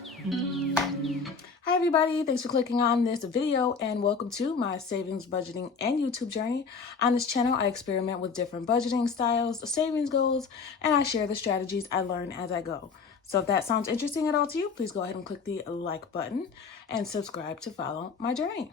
Hi everybody, thanks for clicking on this video and welcome to my savings, budgeting, and YouTube journey. On this channel, I experiment with different budgeting styles, savings goals, and I share the strategies I learn as I go. So if that sounds interesting at all to you, please go ahead and click the like button and subscribe to follow my journey.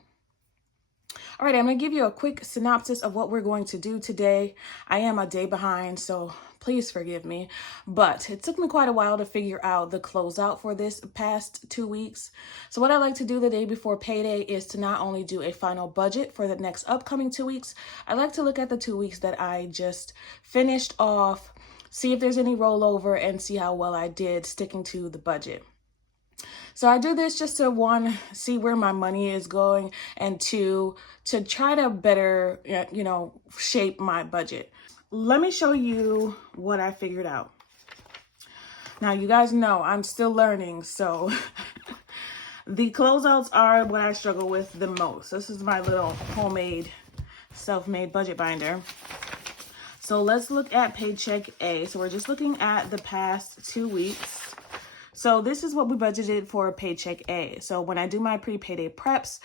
All right, I'm going to give you a quick synopsis of what we're going to do today. I am a day behind, so please forgive me, but it took me quite a while to figure out the closeout for this past 2 weeks. So what I like to do the day before payday is to not only do a final budget for the next upcoming 2 weeks, I like to look at the 2 weeks that I just finished off, see if there's any rollover, and see how well I did sticking to the budget. So I do this just to, one, see where my money is going, and two, to try to better, shape my budget. Let me show you what I figured out. Now, you guys know I'm still learning, so the closeouts are what I struggle with the most. This is my little homemade, self-made budget binder. So let's look at Paycheck A. So we're just looking at the past 2 weeks. So this is what we budgeted for Paycheck A. So when I do my pre-payday preps,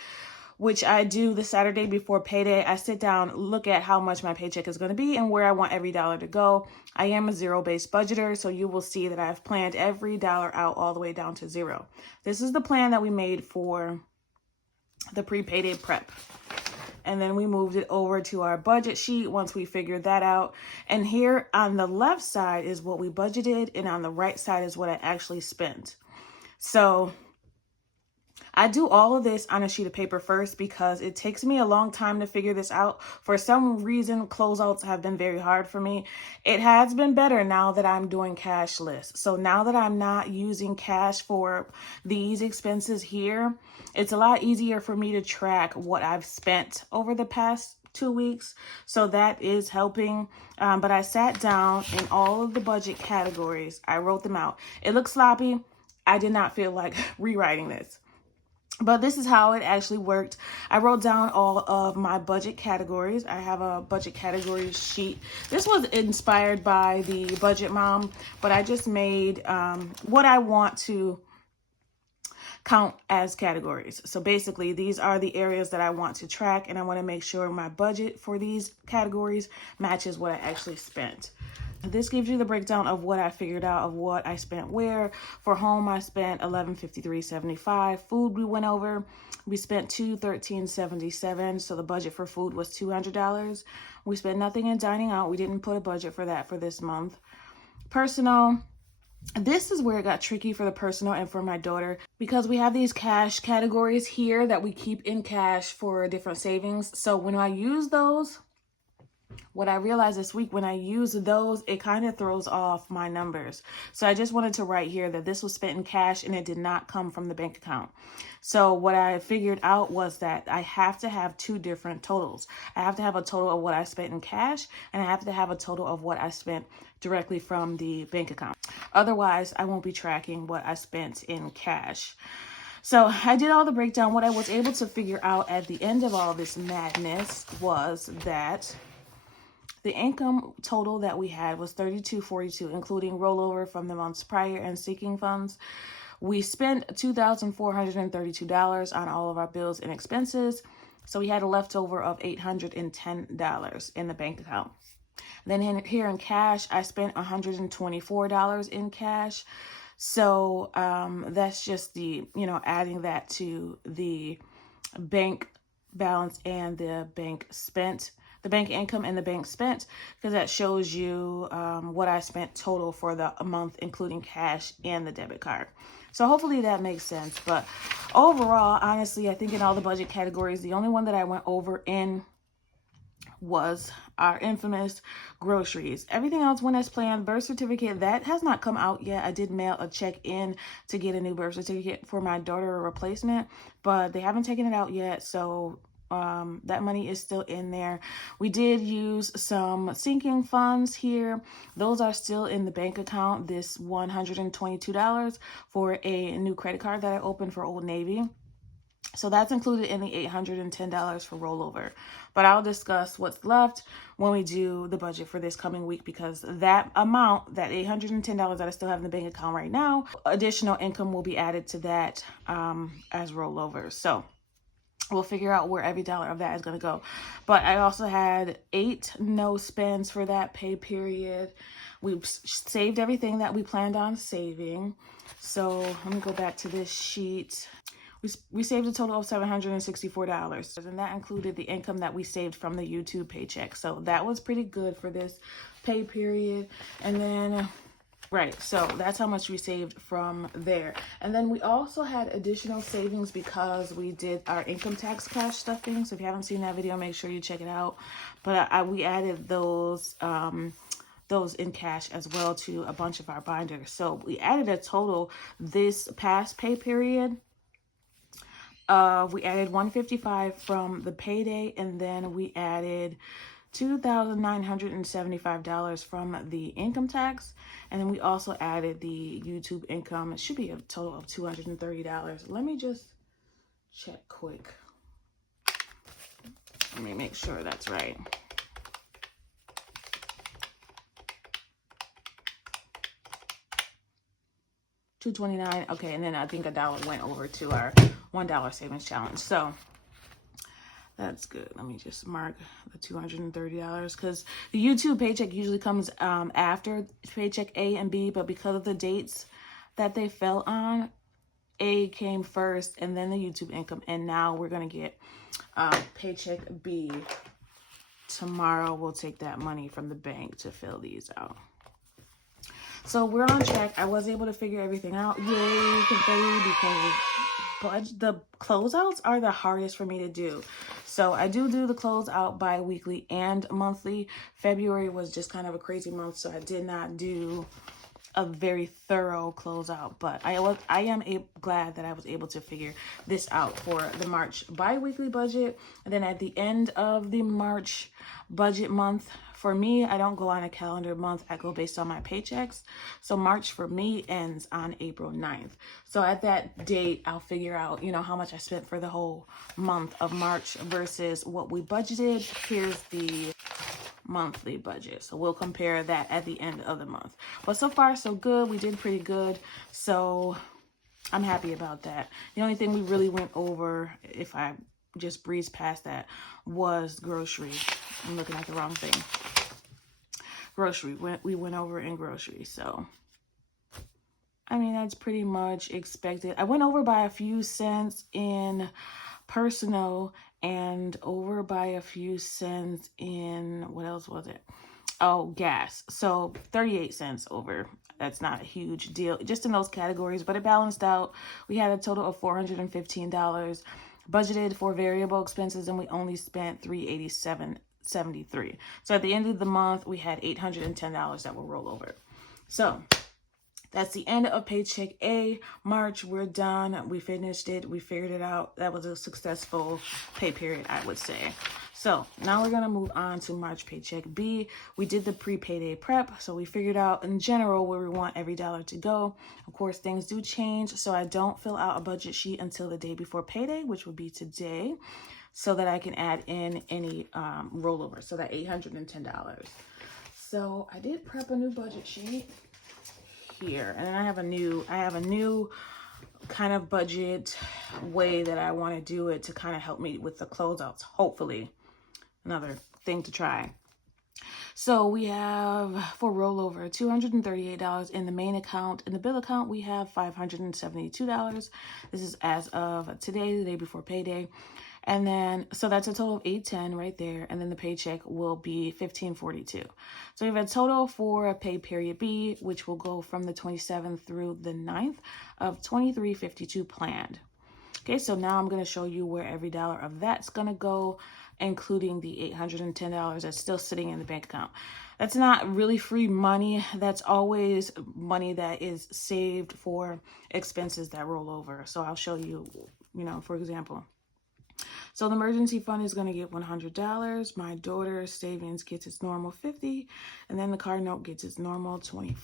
which I do the Saturday before payday, I sit down, look at how much my paycheck is going to be and where I want every dollar to go. I am a zero-based budgeter, so you will see that I've planned every dollar out all the way down to zero. This is the plan that we made for the pre-payday prep. And then we moved it over to our budget sheet once we figured that out. And here on the left side is what we budgeted, and on the right side is what I actually spent. So I do all of this on a sheet of paper first because it takes me a long time to figure this out. For some reason, closeouts have been very hard for me. It has been better now that I'm doing cashless. So now that I'm not using cash for these expenses here, it's a lot easier for me to track what I've spent over the past 2 weeks. So that is helping. But I sat down in all of the budget categories. I wrote them out. It looks sloppy. I did not feel like rewriting this. But this is how it actually worked. I wrote down all of my budget categories. I have a budget categories sheet. This was inspired by the Budget Mom, but I just made what I want to count as categories. So basically, these are the areas that I want to track, and I want to make sure my budget for these categories matches what I actually spent. This gives you the breakdown of what I figured out of what I spent where. For home, I spent $1153.75. Food we went over. We spent $213.77. So the budget for food was $200. We spent nothing in dining out. We didn't put a budget for that for this month. Personal. This is where it got tricky for the personal and for my daughter, because we have these cash categories here that we keep in cash for different savings. So when I use those, what I realized this week, when I use those, it kind of throws off my numbers. So I just wanted to write here that this was spent in cash and it did not come from the bank account. So what I figured out was that I have to have two different totals. I have to have a total of what I spent in cash, and I have to have a total of what I spent directly from the bank account. Otherwise, I won't be tracking what I spent in cash. So I did all the breakdown. What I was able to figure out at the end of all this madness was that the income total that we had was $32.42, including rollover from the months prior and sinking funds. We spent $2,432 on all of our bills and expenses. So we had a leftover of $810 in the bank account. Then here in cash, I spent $124 in cash. So that's just the, adding that to the bank balance and the bank spent. The bank income and the bank spent, because that shows you what I spent total for the month, including cash and the debit card. So hopefully that makes sense. But overall, honestly, I think in all the budget categories, the only one that I went over in was our infamous groceries. Everything else went as planned. Birth certificate, that has not come out yet. I did mail a check in to get a new birth certificate for my daughter, a replacement, but they haven't taken it out yet. So that money is still in there. We did use some sinking funds here. Those are still in the bank account. This $122 for a new credit card that I opened for Old Navy. So that's included in the $810 for rollover. But I'll discuss what's left when we do the budget for this coming week, because that amount, that $810 that I still have in the bank account right now, additional income will be added to that as rollover. So we'll figure out where every dollar of that is going to go. But I also had 8 no spends for that pay period. We saved everything that we planned on saving. So let me go back to this sheet. We saved a total of $764, and that included the income that we saved from the YouTube paycheck. So that was pretty good for this pay period. And then, right, so that's how much we saved from there. And then we also had additional savings because we did our income tax cash stuffing. So if you haven't seen that video, make sure you check it out. But we added those in cash as well to a bunch of our binders. So we added a total this past pay period. We added $155 from the payday, and then we added $2,975 from the income tax, and then we also added the YouTube income. It should be a total of $230. Let me just check quick. Let me make sure that's right. $229. Okay, and then I think $1 went over to our $1 savings challenge. So that's good. Let me just mark the $230 because the YouTube paycheck usually comes after paycheck A and B, but because of the dates that they fell on, A came first and then the YouTube income, and now we're gonna get paycheck B tomorrow. We'll take that money from the bank to fill these out. So we're on track. I was able to figure everything out. Yay, confetti, because the closeouts are the hardest for me to do. So I do the closeout bi-weekly and monthly. February was just kind of a crazy month, so I did not do a very thorough closeout, but I am glad that I was able to figure this out for the March bi-weekly budget. And then at the end of the March budget month, for me, I don't go on a calendar month. I go based on my paychecks. So March for me ends on April 9th. So at that date, I'll figure out, how much I spent for the whole month of March versus what we budgeted. Here's the monthly budget. So we'll compare that at the end of the month. But so far, so good. We did pretty good. So I'm happy about that. The only thing we really went over, if I just breeze past that, was grocery. I'm looking at the wrong thing. Grocery. We went over in grocery. So, I mean, that's pretty much expected. I went over by a few cents in personal and over by a few cents in, what else was it? Oh, gas. So 38 cents over. That's not a huge deal just in those categories, but it balanced out. We had a total of $415 budgeted for variable expenses, and we only spent $387.73. So at the end of the month, we had $810 that will roll over. So that's the end of Paycheck A. March, we're done. We finished it. We figured it out. That was a successful pay period, I would say. So now we're going to move on to March Paycheck B. We did the pre-payday prep. So we figured out in general where we want every dollar to go. Of course, things do change. So I don't fill out a budget sheet until the day before payday, which would be today, so that I can add in any rollover. So that $810. So I did prep a new budget sheet here, and then I have a new kind of budget way that I want to do it to kind of help me with the closeouts. Hopefully, another thing to try. So we have for rollover $238 in the main account. In the bill account, we have $572. This is as of today, the day before payday. And then, so that's a total of $810 right there. And then the paycheck will be $1542. So we have a total for a pay period B, which will go from the 27th through the 9th of $2352 planned. Okay, so now I'm going to show you where every dollar of that's going to go, including the $810 that's still sitting in the bank account. That's not really free money. That's always money that is saved for expenses that roll over. So I'll show you, for example. So the emergency fund is going to get $100. My daughter's savings gets its normal $50, and then the car note gets its normal $25.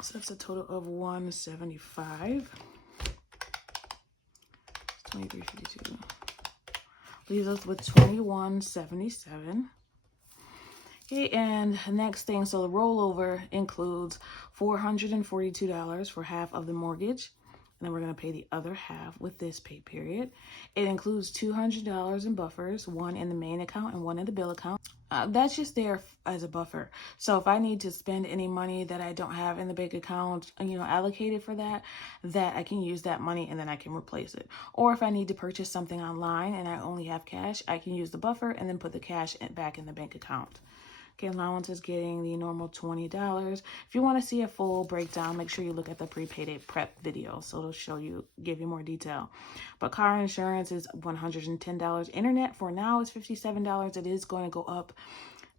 So that's a total of $175. $23.52. Leaves us with $21.77. Okay, and next thing, so the rollover includes $442 for half of the mortgage. And then we're going to pay the other half with this pay period. It includes $200 in buffers, one in the main account and one in the bill account. That's just there as a buffer. So if I need to spend any money that I don't have in the bank account, allocated for that I can use that money and then I can replace it. Or if I need to purchase something online and I only have cash, I can use the buffer and then put the cash back in the bank account. Okay, allowance is getting the normal $20. If you want to see a full breakdown, make sure you look at the pre-payday prep video. So it'll give you more detail. But car insurance is $110. Internet for now is $57. It is going to go up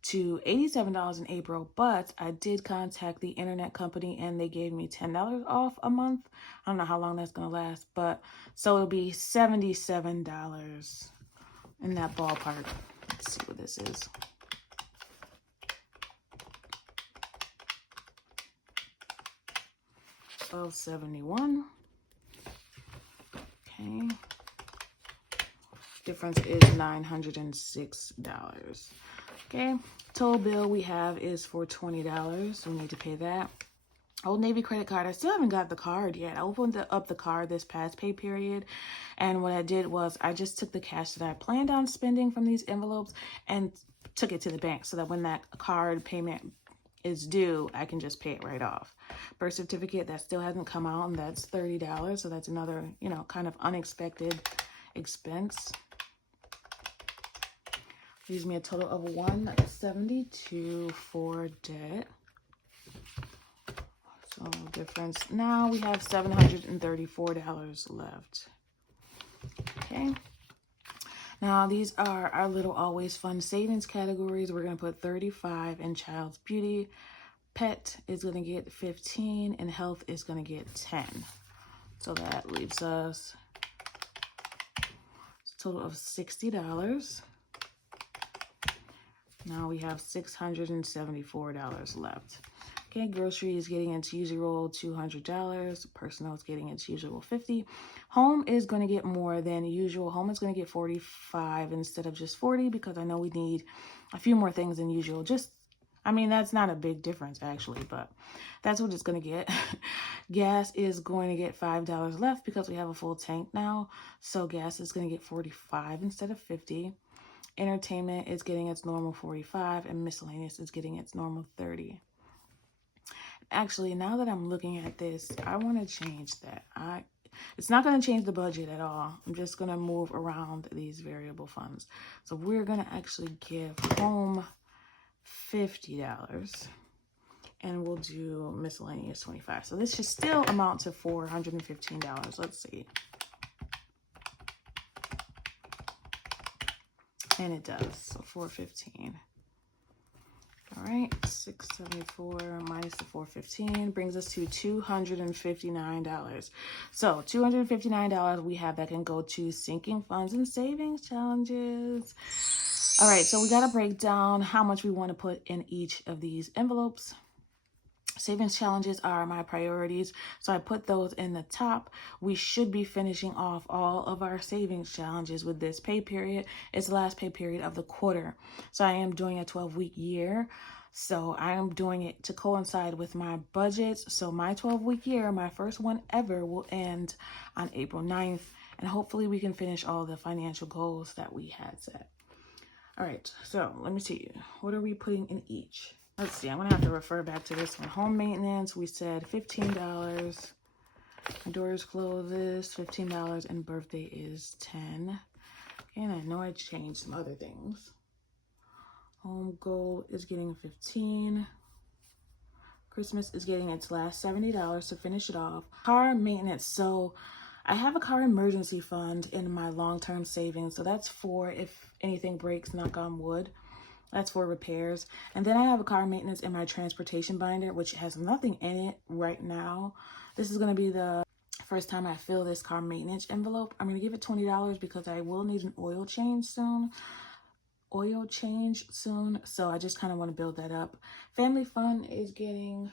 to $87 in April, but I did contact the internet company and they gave me $10 off a month. I don't know how long that's going to last, but so it'll be $77 in that ballpark. Let's see what this is. $12.71. Okay. Difference is $906. Okay. Total bill we have is for $20. So we need to pay that. Old Navy credit card. I still haven't got the card yet. I opened up the card this past pay period. And what I did was I just took the cash that I planned on spending from these envelopes and took it to the bank so that when that card payment is due, I can just pay it right off. Birth certificate, that still hasn't come out, and that's $30. So that's another, kind of unexpected expense. Leaves me a total of $172 for debt. So difference, now we have $734 left. Okay. Now, these are our little always fun savings categories. We're going to put 35 in child's beauty. Pet is going to get 15 and health is going to get 10. So that leaves us a total of $60. Now we have $674 left. Okay, grocery is getting its usual $200. Personal is getting its usual $50. Home is going to get more than usual. Home is going to get $45 instead of just $40 because I know we need a few more things than usual. That's not a big difference actually, but that's what it's going to get. Gas is going to get $5 left because we have a full tank now. So gas is going to get $45 instead of $50. Entertainment is getting its normal $45 and miscellaneous is getting its normal $30. Actually, now that I'm looking at this, I want to change that. It's not going to change the budget at all. I'm just going to move around these variable funds. So we're going to actually give home $50 and we'll do miscellaneous $25. So this should still amount to $415. Let's see. And it does. So $415. All right, $674 minus the $415 brings us to $259. So $259 we have that can go to sinking funds and savings challenges. All right, so we got to break down how much we want to put in each of these envelopes. Savings challenges are my priorities, so I put those in the top. We should be finishing off all of our savings challenges with this pay period. It's the last pay period of the quarter. So I am doing a 12-week year. So I am doing it to coincide with my budgets. So my 12-week year, my first one ever, will end on April 9th. And hopefully we can finish all the financial goals that we had set. All right, so let me see. What are we putting in each? Let's see, I'm going to have to refer back to this one. Home maintenance, we said $15. Doors closes, $15, and birthday is $10. And I know I changed some other things. Home goal is getting $15. Christmas is getting its last $70 to finish it off. Car maintenance, so I have a car emergency fund in my long-term savings. So that's for if anything breaks, knock on wood. That's for repairs. And then I have a car maintenance in my transportation binder, which has nothing in it right now. This is going to be the first time I fill this car maintenance envelope. I'm going to give it $20 because I will need an oil change soon. So I just kind of want to build that up. Family fun is getting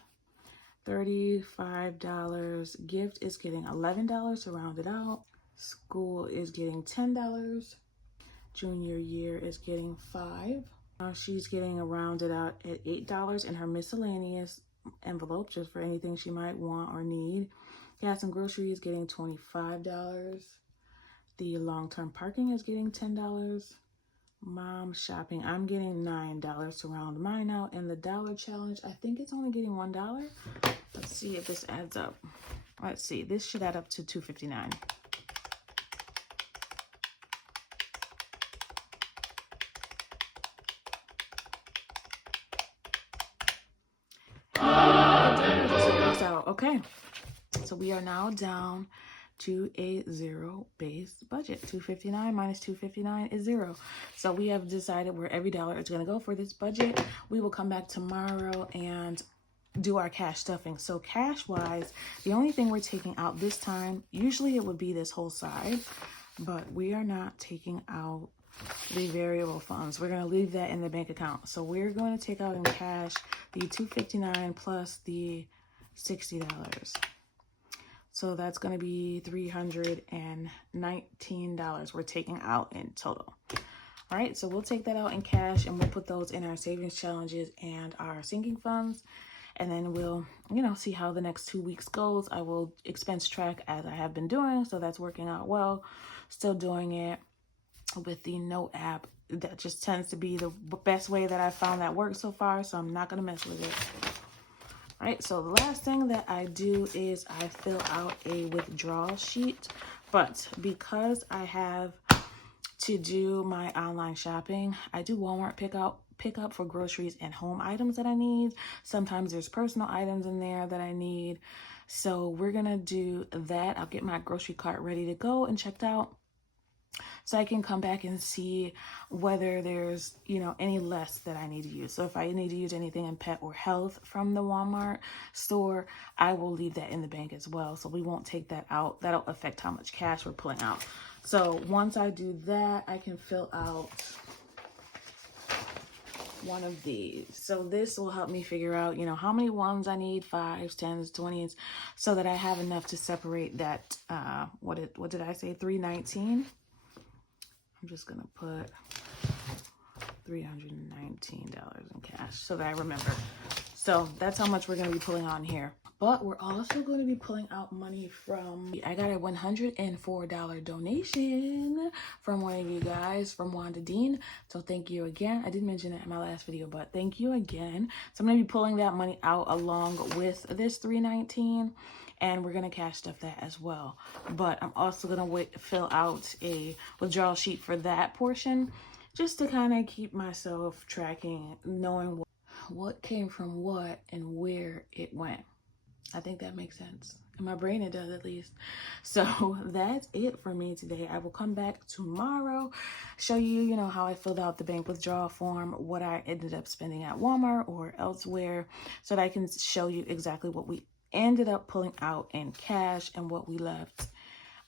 $35. Gift is getting $11 to round it out. School is getting $10. Junior year is getting $5. She's getting rounded out at $8 in her miscellaneous envelope, just for anything she might want or need. Gas and grocery is getting $25. The long-term parking is getting $10. Mom shopping, I'm getting $9 to round mine out. And the dollar challenge, I think it's only getting $1. Let's see if this adds up. Let's see, this should add up to $2.59. Okay, so we are now down to a zero-based budget. $2.59 minus $2.59 is 0. So we have decided where every dollar is going to go for this budget. We will come back tomorrow and do our cash stuffing. So cash-wise, the only thing we're taking out this time, usually it would be this whole side, but we are not taking out the variable funds. We're going to leave that in the bank account. So we're going to take out in cash the $2.59 plus the $60. So that's going to be $319 we're taking out in total. All right, so we'll take that out in cash and we'll put those in our savings challenges and our sinking funds. And then we'll, see how the next 2 weeks goes. I will expense track as I have been doing. So that's working out well. Still doing it with the Note app. That just tends to be the best way that I found that works so far. So I'm not going to mess with it. All right, so the last thing that I do is I fill out a withdrawal sheet. But because I have to do my online shopping, I do Walmart pickup for groceries and home items that I need. Sometimes there's personal items in there that I need. So we're going to do that. I'll get my grocery cart ready to go and checked out, so I can come back and see whether there's, any less that I need to use. So if I need to use anything in pet or health from the Walmart store, I will leave that in the bank as well. So we won't take that out. That'll affect how much cash we're pulling out. So once I do that, I can fill out one of these. So this will help me figure out, how many ones I need, 5s, 10s, 20s, so that I have enough to separate that, what did I say, $319? I'm just going to put $319 in cash so that I remember. So that's how much we're going to be pulling on here. But we're also going to be pulling out money from, I got a $104 donation from one of you guys, from Wanda Dean. So thank you again. I did mention it in my last video, but thank you again. So I'm going to be pulling that money out along with this $319. And we're going to cash stuff that as well. But I'm also going to fill out a withdrawal sheet for that portion, just to kind of keep myself tracking, knowing what came from what and where it went. I think that makes sense. In my brain, it does, at least. So that's it for me today. I will come back tomorrow, show you, how I filled out the bank withdrawal form, what I ended up spending at Walmart or elsewhere, so that I can show you exactly what we ended up pulling out in cash and what we left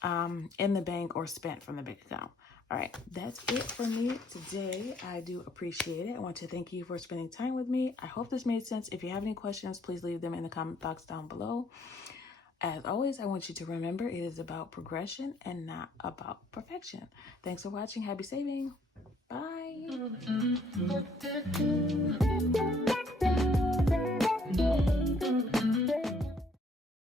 in the bank or spent from the bank account. All right, that's it for me today. I do appreciate it. I want to thank you for spending time with me. I hope this made sense. If you have any questions, please leave them in the comment box down below. As always, I want you to remember it is about progression and not about perfection. Thanks for watching. Happy saving. Bye.